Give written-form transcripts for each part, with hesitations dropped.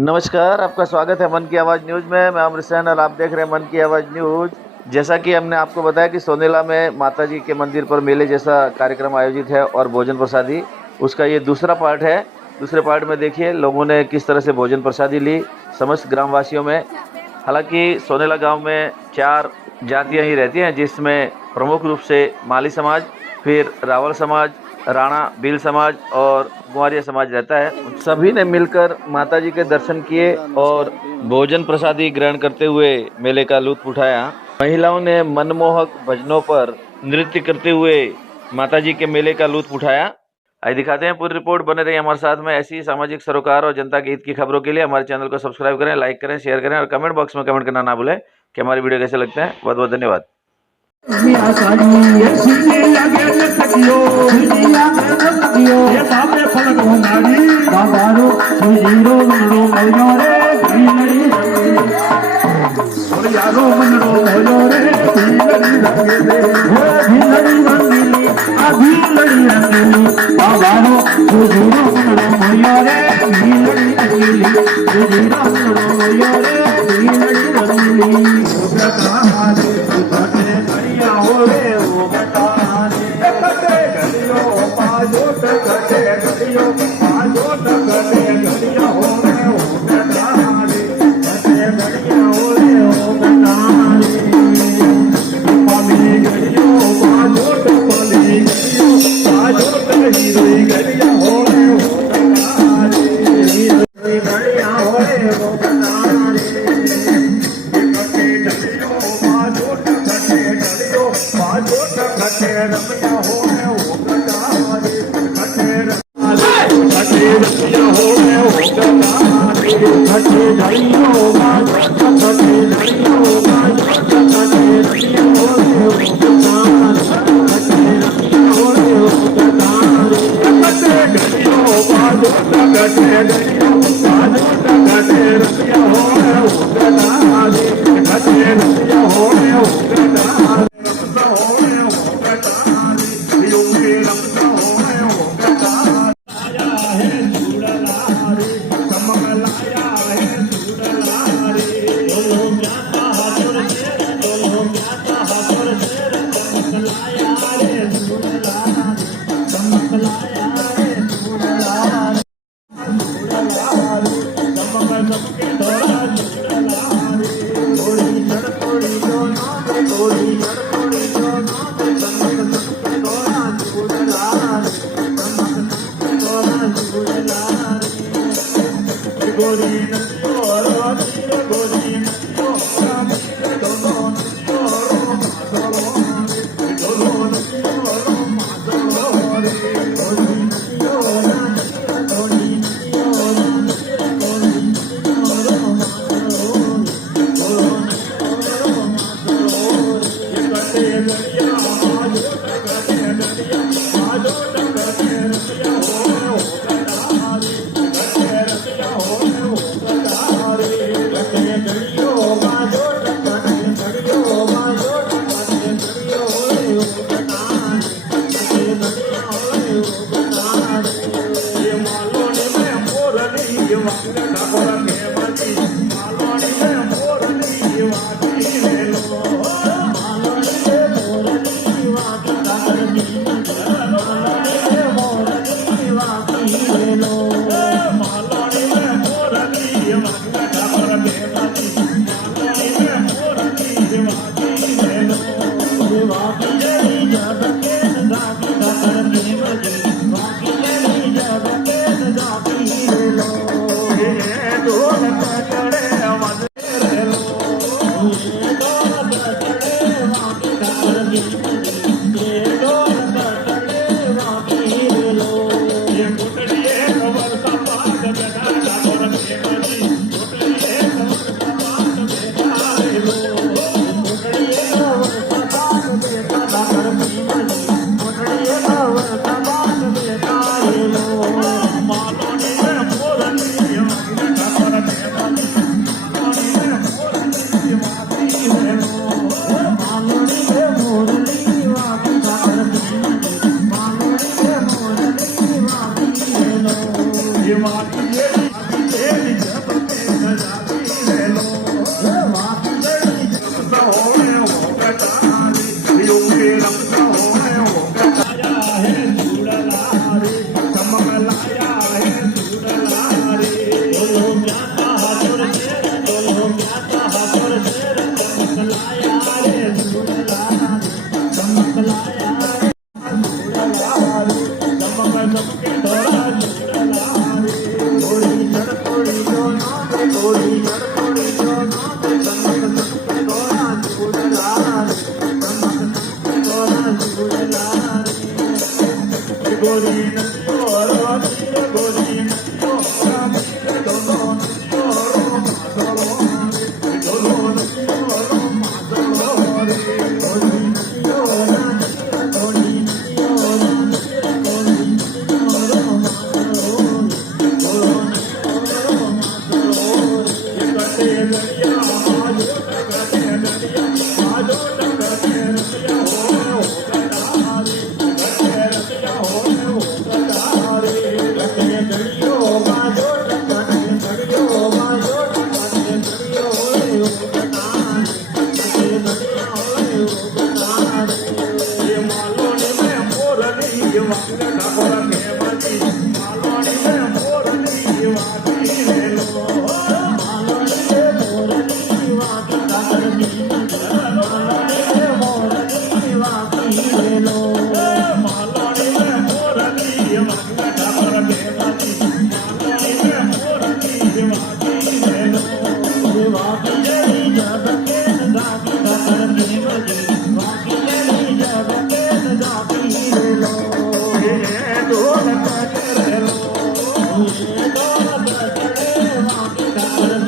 नमस्कार, आपका स्वागत है मन की आवाज़ न्यूज़ में। मैं अमृत सैन और आप देख रहे हैं मन की आवाज़ न्यूज़। जैसा कि हमने आपको बताया कि सोनेला में माता जी के मंदिर पर मेले जैसा कार्यक्रम आयोजित है और भोजन प्रसादी उसका ये दूसरा पार्ट है। दूसरे पार्ट में देखिए लोगों ने किस तरह से भोजन प्रसादी ली समस्त ग्रामवासियों में। हालांकि सोनेला गांव में 4 जातियां ही रहती हैं, जिसमें प्रमुख रूप से माली समाज, फिर रावल समाज, राणा भील समाज और ग्वारिया समाज रहता है। सभी ने मिलकर माता जी के दर्शन किए और भोजन प्रसादी ग्रहण करते हुए मेले का लुत्फ उठाया। महिलाओं ने मनमोहक भजनों पर नृत्य करते हुए माता जी के मेले का लुत्फ उठाया। आइए दिखाते हैं पूरी रिपोर्ट। बने रहिए हमारे साथ में। ऐसी सामाजिक सरोकार और जनता के हित की खबरों के लिए हमारे चैनल को सब्सक्राइब करें, लाइक करें, शेयर करें और कमेंट बॉक्स में कमेंट करना ना भूलें कि हमारी वीडियो कैसे लगते हैं। बहुत बहुत धन्यवाद।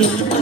Thank you.